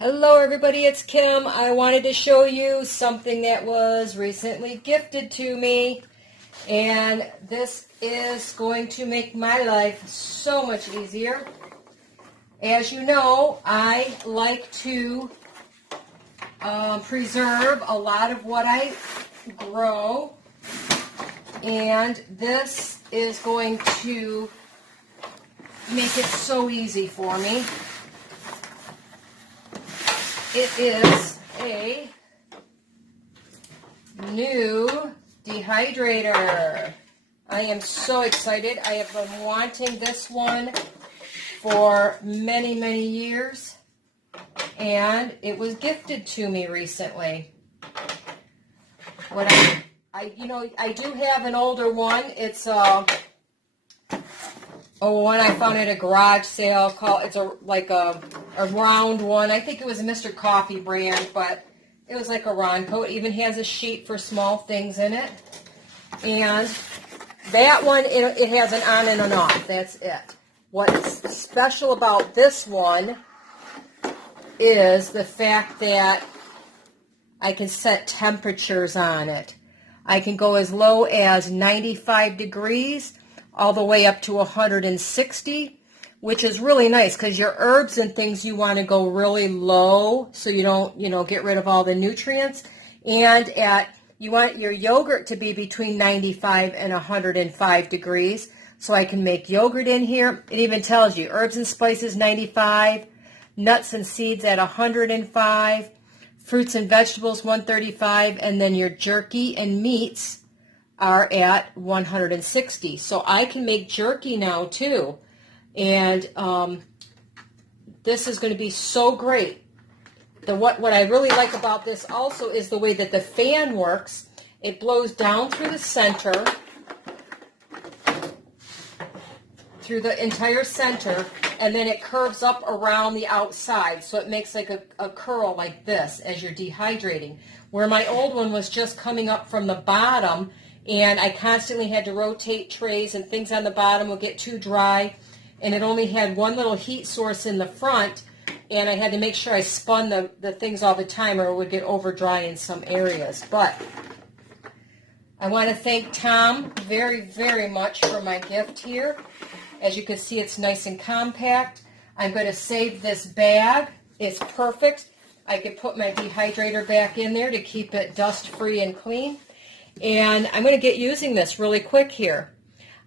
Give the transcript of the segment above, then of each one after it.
Hello everybody, it's Kim. I wanted to show you something that was recently gifted to me, and this is going to make my life so much easier. As you know, I like to preserve a lot of what I grow, and this is going to make it so easy for me. It is a new dehydrator. I am so excited. I have been wanting this one for many, many years, and it was gifted to me recently. What I do have an older one. It's one I found at a garage sale. It's a round one. I think it was a Mr. Coffee brand, but it was like a Ronco. It even has a sheet for small things in it. And that one, it has an on and an off. That's it. What's special about this one is the fact that I can set temperatures on it. I can go as low as 95 degrees all the way up to 160, which is really nice because your herbs and things, you want to go really low so you don't, get rid of all the nutrients. And you want your yogurt to be between 95 and 105 degrees. So I can make yogurt in here. It even tells you herbs and spices 95, nuts and seeds at 105, fruits and vegetables 135, and then your jerky and meats are at 160. So I can make jerky now too. And this is going to be so great. What I really like about this also is the way that the fan works. It blows down through the center, through the entire center, and then it curves up around the outside. So it makes like a curl like this as you're dehydrating. Where my old one was just coming up from the bottom, and I constantly had to rotate trays, and things on the bottom would get too dry, and it only had one little heat source in the front, and I had to make sure I spun the things all the time or it would get over dry in some areas. But I want to thank Tom very, very much for my gift here. As you can see, it's nice and compact. I'm going to save this bag. It's perfect. I could put my dehydrator back in there to keep it dust-free and clean. And I'm going to get using this really quick here.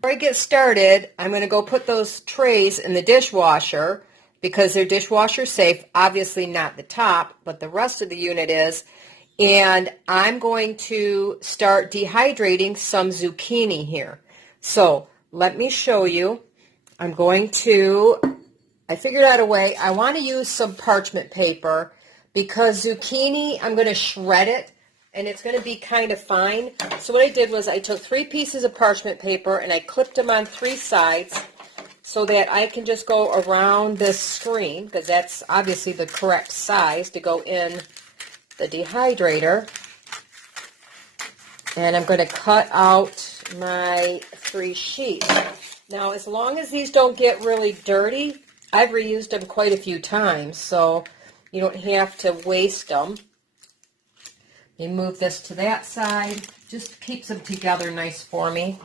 Before I get started, I'm going to go put those trays in the dishwasher because they're dishwasher safe. Obviously not the top, but the rest of the unit is. And I'm going to start dehydrating some zucchini here. So let me show you. I figured out a way. I want to use some parchment paper because zucchini, I'm going to shred it. And it's going to be kind of fine. So what I did was I took 3 pieces of parchment paper and I clipped them on 3 sides so that I can just go around this screen, because that's obviously the correct size to go in the dehydrator. And I'm going to cut out my 3 sheets. Now, as long as these don't get really dirty, I've reused them quite a few times, so you don't have to waste them. You move this to that side. Just keeps them together nice for me.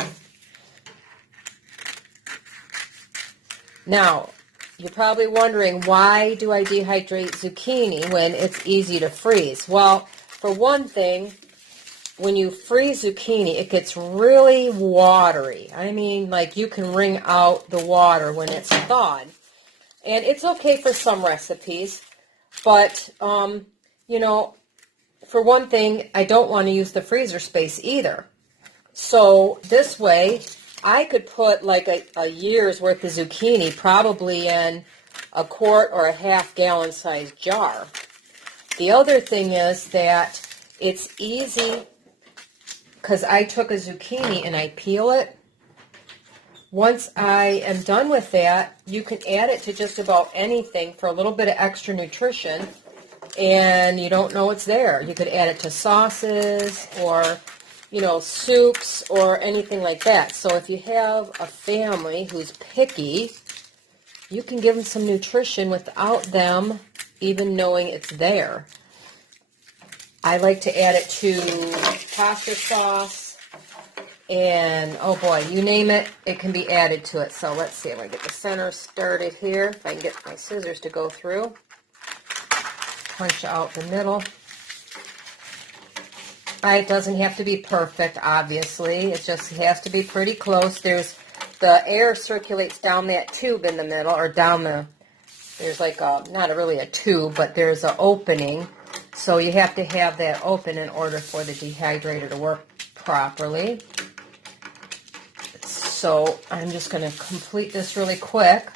Now, you're probably wondering, why do I dehydrate zucchini when it's easy to freeze? Well, for one thing, when you freeze zucchini, it gets really watery. I mean, like you can wring out the water when it's thawed. And it's okay for some recipes, but, for one thing, I don't want to use the freezer space either. So this way, I could put like a year's worth of zucchini probably in a quart or a half-gallon size jar. The other thing is that it's easy because I took a zucchini and I peel it. Once I am done with that, you can add it to just about anything for a little bit of extra nutrition. And you don't know it's there. You could add it to sauces or, soups or anything like that. So if you have a family who's picky, you can give them some nutrition without them even knowing it's there. I like to add it to pasta sauce, and oh boy, you name it, it can be added to it. So let's see, I'm going to get the center started here. If I can get my scissors to go through. Punch out the middle. It doesn't have to be perfect, obviously. It just has to be pretty close. The air circulates down that tube in the middle, or down there's like not really a tube, but there's an opening. So you have to have that open in order for the dehydrator to work properly. So I'm just going to complete this really quick.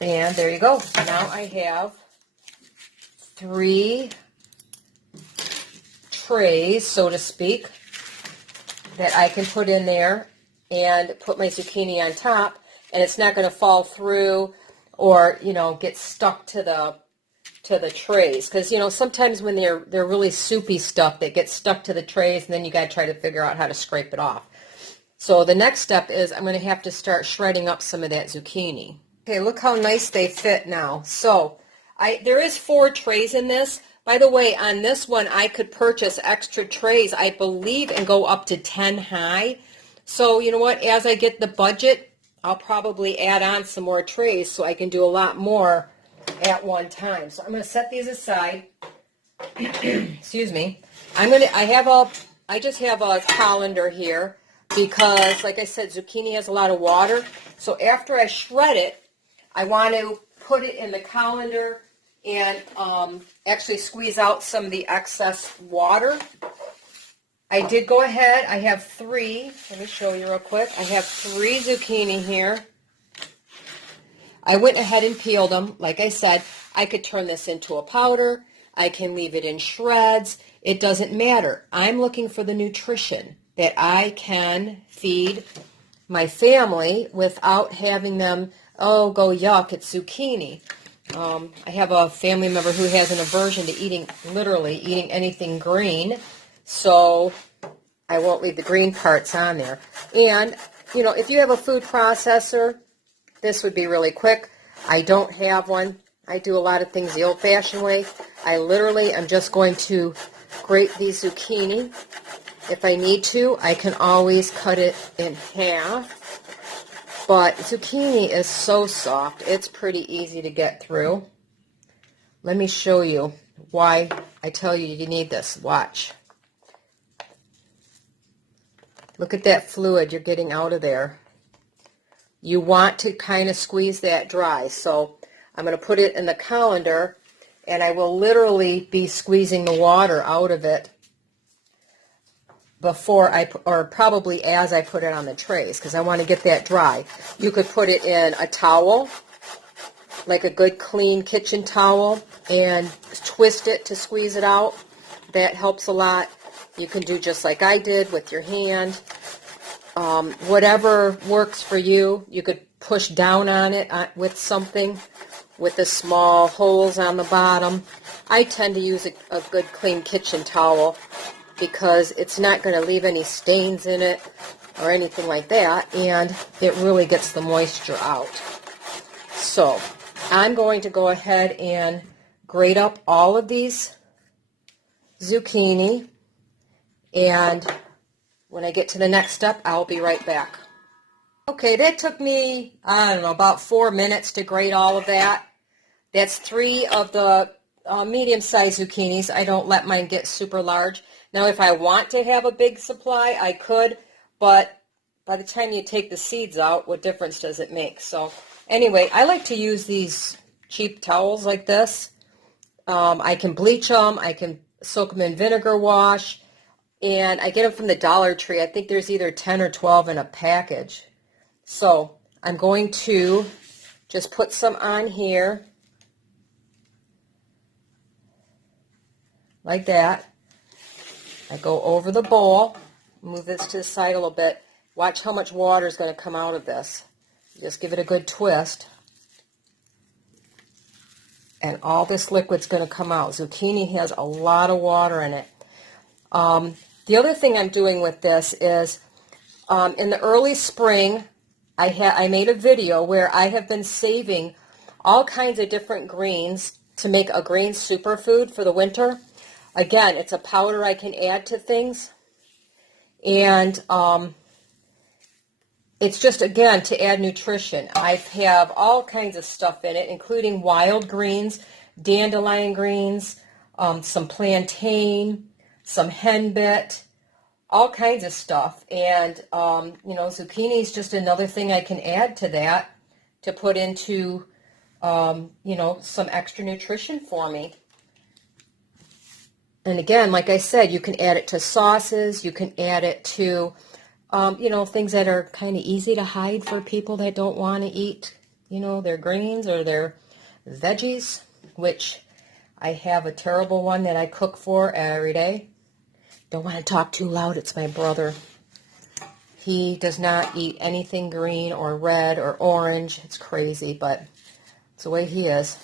And there you go. Now I have 3 trays, so to speak, that I can put in there and put my zucchini on top, and it's not going to fall through or, you know, get stuck to the trays, because, you know, sometimes when they're really soupy stuff, they get stuck to the trays, and then you got to try to figure out how to scrape it off. So the next step is I'm going to have to start shredding up some of that zucchini. Okay, look how nice they fit now. So there is 4 trays in this. By the way, on this one, I could purchase extra trays, I believe, and go up to 10 high. So, you know what, as I get the budget, I'll probably add on some more trays so I can do a lot more at one time. So I'm going to set these aside. Excuse me. I just have a colander here because, like I said, zucchini has a lot of water. So after I shred it, I want to put it in the colander and actually squeeze out some of the excess water. I did go ahead. I have 3. Let me show you real quick. I have 3 zucchini here. I went ahead and peeled them. Like I said, I could turn this into a powder. I can leave it in shreds. It doesn't matter. I'm looking for the nutrition that I can feed my family without having them, oh, go yuck, it's zucchini. I have a family member who has an aversion to literally eating anything green, so I won't leave the green parts on there. And, you know, if you have a food processor, this would be really quick. I don't have one. I do a lot of things the old-fashioned way. I literally am just going to grate these zucchini. If I need to, I can always cut it in half. But zucchini is so soft, it's pretty easy to get through. Let me show you why I tell you you need this. Watch. Look at that fluid you're getting out of there. You want to kind of squeeze that dry. So I'm going to put it in the colander, and I will literally be squeezing the water out of it before or probably as I put it on the trays, because I want to get that dry. You could put it in a towel, like a good clean kitchen towel, and twist it to squeeze it out. That helps a lot. You can do just like I did with your hand. Whatever works for you. You could push down on it with something with the small holes on the bottom. I tend to use a good clean kitchen towel because it's not going to leave any stains in it or anything like that, and it really gets the moisture out. So I'm going to go ahead and grate up all of these zucchini, and when I get to the next step, I'll be right back. Okay, that took me, I don't know, about 4 minutes to grate all of that. That's 3 of the medium-sized zucchinis. I don't let mine get super large. Now, if I want to have a big supply, I could, but by the time you take the seeds out, what difference does it make? So anyway, I like to use these cheap towels like this. I can bleach them. I can soak them in vinegar wash, and I get them from the Dollar Tree. I think there's either 10 or 12 in a package. So I'm going to just put some on here like that. I go over the bowl, move this to the side a little bit. Watch how much water is going to come out of this. Just give it a good twist. And all this liquid's going to come out. Zucchini has a lot of water in it. The other thing I'm doing with this is, in the early spring, I made a video where I have been saving all kinds of different greens to make a green superfood for the winter. Again, it's a powder I can add to things. And it's just, again, to add nutrition. I have all kinds of stuff in it, including wild greens, dandelion greens, some plantain, some henbit, all kinds of stuff. And, zucchini is just another thing I can add to that to put into, some extra nutrition for me. And again, like I said, you can add it to sauces. You can add it to, things that are kind of easy to hide for people that don't want to eat, their greens or their veggies, which I have a terrible one that I cook for every day. Don't want to talk too loud. It's my brother. He does not eat anything green or red or orange. It's crazy, but it's the way he is.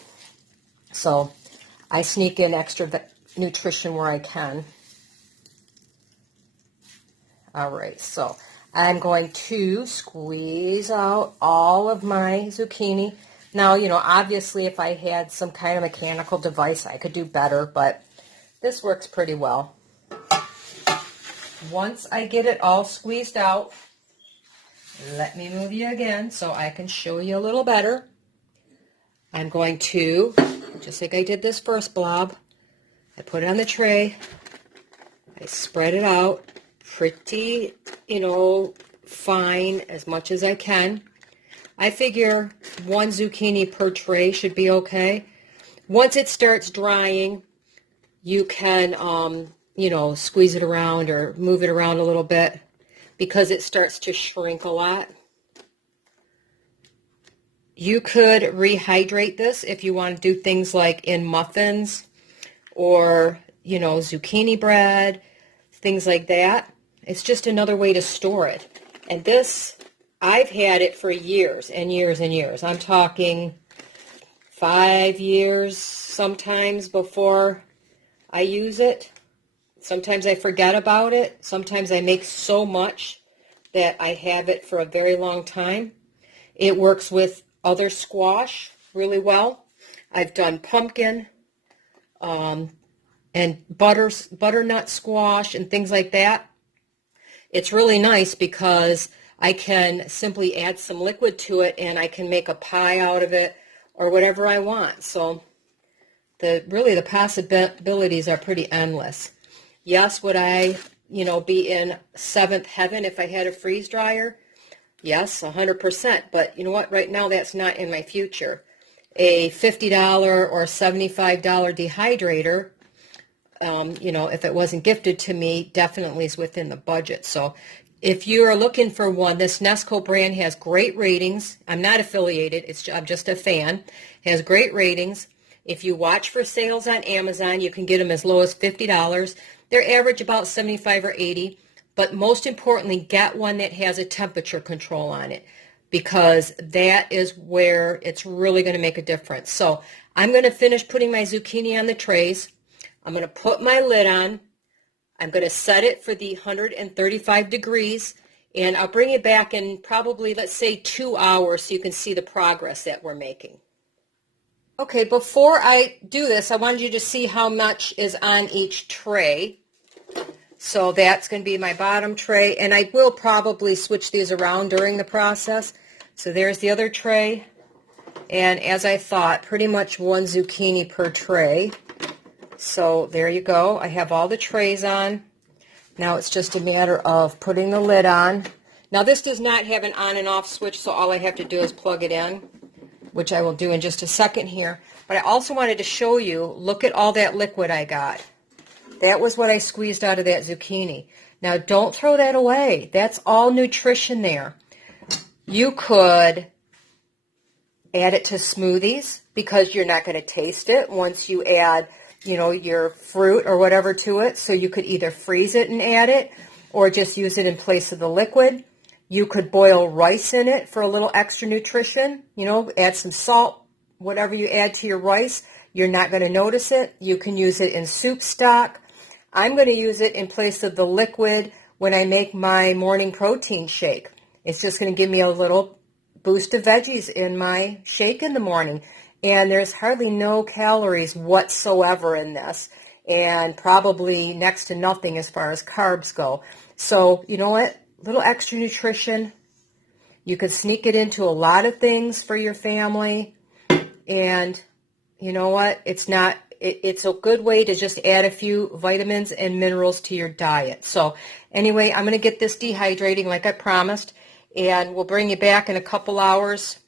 So I sneak in extra nutrition where I can. All right, so I'm going to squeeze out all of my zucchini. Now, obviously if I had some kind of mechanical device, I could do better, but this works pretty well. Once I get it all squeezed out, let me move you again so I can show you a little better. I'm going to, just like I did this first blob, I put it on the tray, I spread it out pretty, fine as much as I can. I figure 1 zucchini per tray should be okay. Once it starts drying, you can, squeeze it around or move it around a little bit because it starts to shrink a lot. You could rehydrate this if you want to do things like in muffins or, zucchini bread, things like that. It's just another way to store it. And this, I've had it for years and years and years. I'm talking 5 years sometimes before I use it. Sometimes I forget about it. Sometimes I make so much that I have it for a very long time. It works with other squash really well. I've done pumpkin and butternut squash and things like that. It's really nice because I can simply add some liquid to it and I can make a pie out of it or whatever I want. So the possibilities are pretty endless. Yes, would I, be in seventh heaven if I had a freeze dryer? Yes, 100%. But you know what? Right now, that's not in my future. A $50 or $75 dehydrator, if it wasn't gifted to me, definitely is within the budget. So if you are looking for one, this Nesco brand has great ratings. I'm not affiliated. I'm just a fan. It has great ratings. If you watch for sales on Amazon, you can get them as low as $50. They're average about $75 or $80. But most importantly, get one that has a temperature control on it because that is where it's really going to make a difference. So I'm going to finish putting my zucchini on the trays. I'm going to put my lid on. I'm going to set it for the 135 degrees, and I'll bring it back in probably, let's say, 2 hours so you can see the progress that we're making. Okay, before I do this, I wanted you to see how much is on each tray. So that's going to be my bottom tray, and I will probably switch these around during the process. So there's the other tray, and as I thought, pretty much 1 zucchini per tray. So there you go. I have all the trays on. Now it's just a matter of putting the lid on. Now this does not have an on and off switch, so all I have to do is plug it in, which I will do in just a second here. But I also wanted to show you, look at all that liquid I got. That was what I squeezed out of that zucchini. Now don't throw that away. That's all nutrition there. You could add it to smoothies because you're not going to taste it once you add, your fruit or whatever to it. So you could either freeze it and add it or just use it in place of the liquid. You could boil rice in it for a little extra nutrition. Add some salt, whatever you add to your rice. You're not going to notice it. You can use it in soup stock. I'm going to use it in place of the liquid when I make my morning protein shake. It's just going to give me a little boost of veggies in my shake in the morning. and there's hardly no calories whatsoever in this, and probably next to nothing as far as carbs go. So, you know what? Little extra nutrition. You could sneak it into a lot of things for your family, and you know what? It's a good way to just add a few vitamins and minerals to your diet. So anyway, I'm going to get this dehydrating like I promised, and we'll bring you back in a couple hours,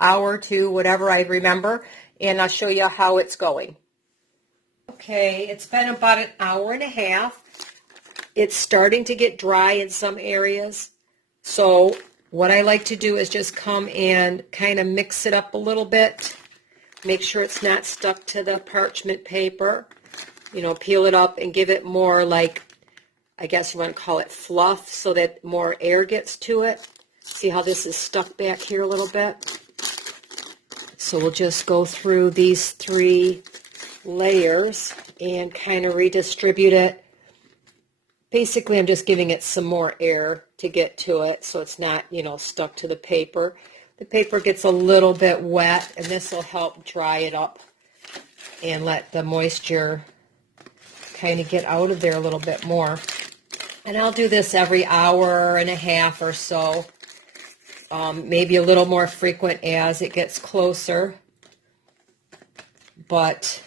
hour or two, whatever I remember, and I'll show you how it's going. Okay, it's been about an hour and a half. It's starting to get dry in some areas. So what I like to do is just come and kind of mix it up a little bit. Make sure it's not stuck to the parchment paper. You know, peel it up and give it more, like, I guess you want to call it fluff, so that more air gets to it. See how this is stuck back here a little bit? So we'll just go through these 3 layers and kind of redistribute it. Basically, I'm just giving it some more air to get to it, so it's not, you know, stuck to the paper. The paper gets a little bit wet, and this will help dry it up and let the moisture kind of get out of there a little bit more. And I'll do this every hour and a half or so, maybe a little more frequent as it gets closer. But,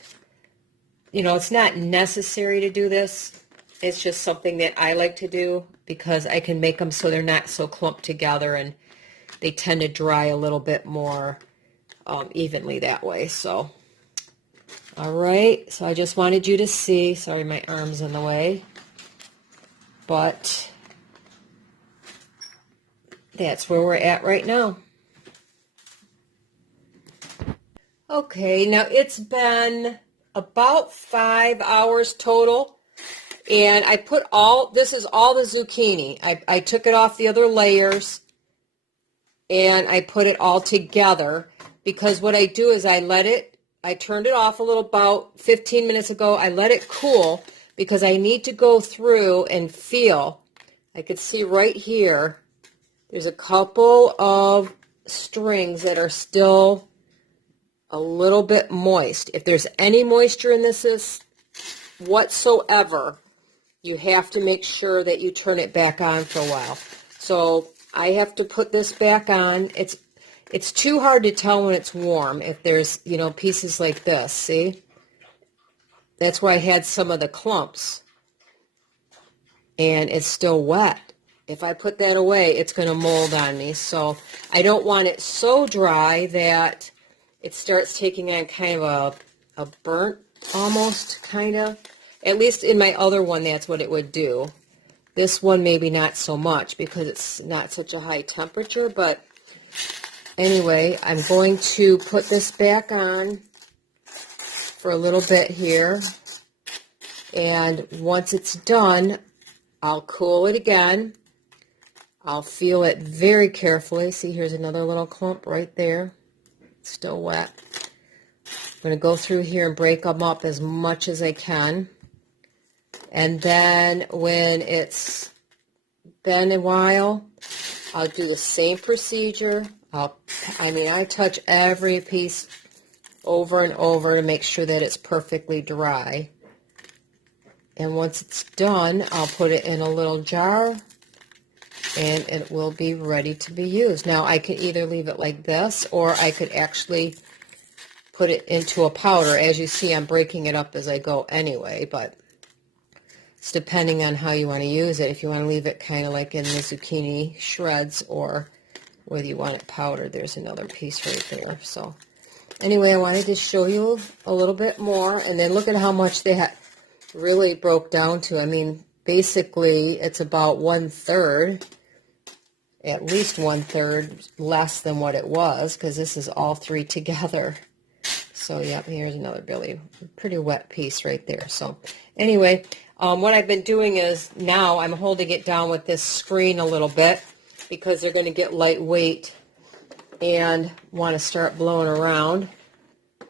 you know, it's not necessary to do this. It's just something that I like to do because I can make them so they're not so clumped together, and they tend to dry a little bit more evenly that way. So, all right. So I just wanted you to see. Sorry, my arm's in the way. But that's where we're at right now. Okay, now it's been about 5 hours total. And I put this is all the zucchini. I took it off the other layers, and I put it all together, because what I do is I turned it off a little about 15 minutes ago. I let it cool because I need to go through and feel. I could see right here, there's a couple of strings that are still a little bit moist. If there's any moisture in this whatsoever, you have to make sure that you turn it back on for a while. So I have to put this back on. It's too hard to tell when it's warm if there's, you know, pieces like this, see? That's why I had some of the clumps. And it's still wet. If I put that away, it's going to mold on me. So I don't want it so dry that it starts taking on kind of a burnt almost, kind of. At least in my other one, that's what it would do. This one maybe not so much because it's not such a high temperature, but anyway, I'm going to put this back on for a little bit here, and once it's done, I'll cool it again. I'll feel it very carefully. See, here's another little clump right there. It's still wet. I'm going to go through here and break them up as much as I can. And then when it's been a while, I'll do the same procedure. I touch every piece over and over to make sure that it's perfectly dry. And once it's done, I'll put it in a little jar, and it will be ready to be used. Now, I could either leave it like this, or I could actually put it into a powder. As you see, I'm breaking it up as I go anyway, but it's depending on how you want to use it. If you want to leave it kind of like in the zucchini shreds, or whether you want it powdered. There's another piece right there. So anyway, I wanted to show you a little bit more, and then look at how much they really broke down to. I mean, basically it's about 1/3, at least 1/3 less than what it was, because this is all 3 together. So yeah, here's another pretty wet piece right there. So anyway, what I've been doing is now I'm holding it down with this screen a little bit, because they're going to get lightweight and want to start blowing around.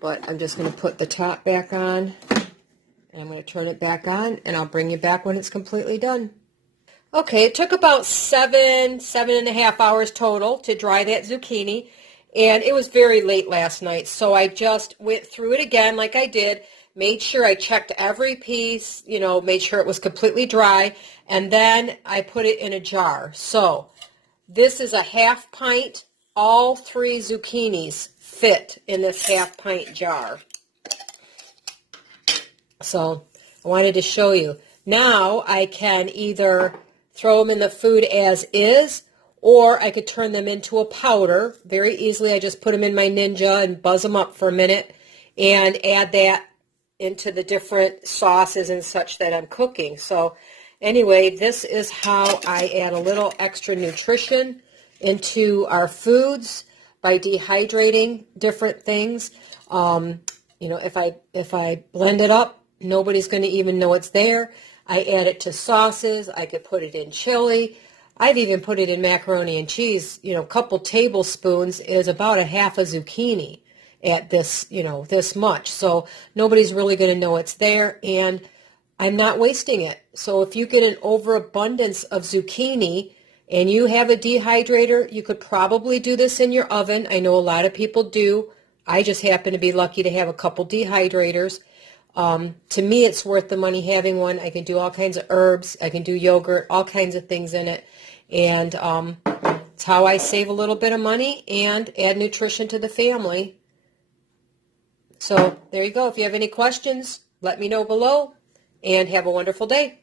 But I'm just going to put the top back on, and I'm going to turn it back on, and I'll bring you back when it's completely done. Okay, it took about 7.5 hours total to dry that zucchini, And it was very late last night, so I just went through it again like I did, made sure I checked every piece, made sure it was completely dry, and then I put it in a jar. So this is a half pint. All 3 zucchinis fit in this half pint jar. So I wanted to show you. Now I can either throw them in the food as is, or I could turn them into a powder very easily. I just put them in my Ninja and buzz them up for a minute and add that into the different sauces and such that I'm cooking. So anyway, this is how I add a little extra nutrition into our foods by dehydrating different things. If I blend it up, nobody's going to even know it's there. I add it to sauces. I could put it in chili. I've even put it in macaroni and cheese. A couple tablespoons is about a half a zucchini at this, this much. So nobody's really going to know it's there, and I'm not wasting it. So if you get an overabundance of zucchini and you have a dehydrator, you could probably do this in your oven. I know a lot of people do. I just happen to be lucky to have a couple dehydrators. To me, it's worth the money having one. I can do all kinds of herbs. I can do yogurt, all kinds of things in it. And it's how I save a little bit of money and add nutrition to the family. So there you go. If you have any questions, let me know below, and have a wonderful day.